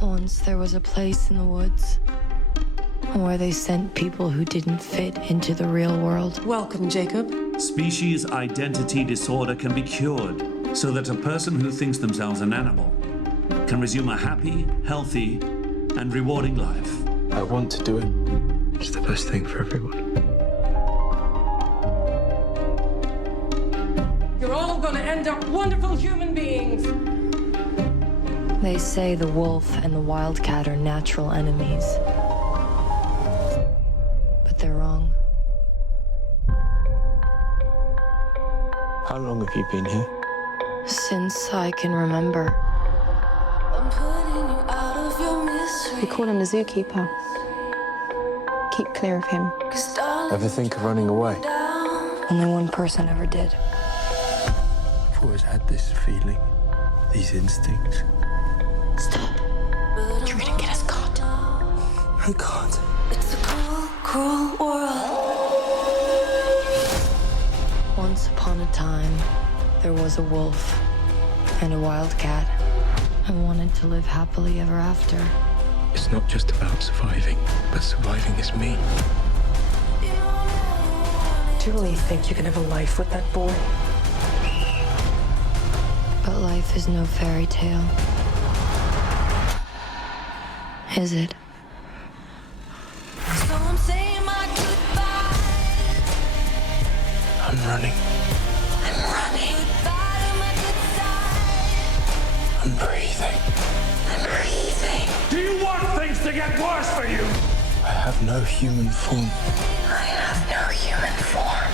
Once there was a place in the woods where they sent people who didn't fit into the real world. Welcome, Jacob. Species identity disorder can be cured so that a person who thinks themselves an animal can resume a happy, healthy, and rewarding life. I want to do it. It's the best thing for everyone. You're all gonna end up wonderful human beings. They say the wolf and the wildcat are natural enemies. But they're wrong. How long have you been here? Since I can remember. We call him the zookeeper. Keep clear of him. Ever think of running away? Only one person ever did. I've always had this feeling, these instincts. Stop. You're gonna get us caught. I can't. It's a cruel, cruel world. Once upon a time, there was a wolf and a wildcat. I wanted to live happily ever after. It's not just about surviving, but surviving is me. Do you really think you can have a life with that boy? But life is no fairy tale. Is it? So I'm saying my goodbye. I'm running. I'm running. Goodbye to my good side. I'm breathing. I'm breathing. Do you want things to get worse for you? I have no human form. I have no human form.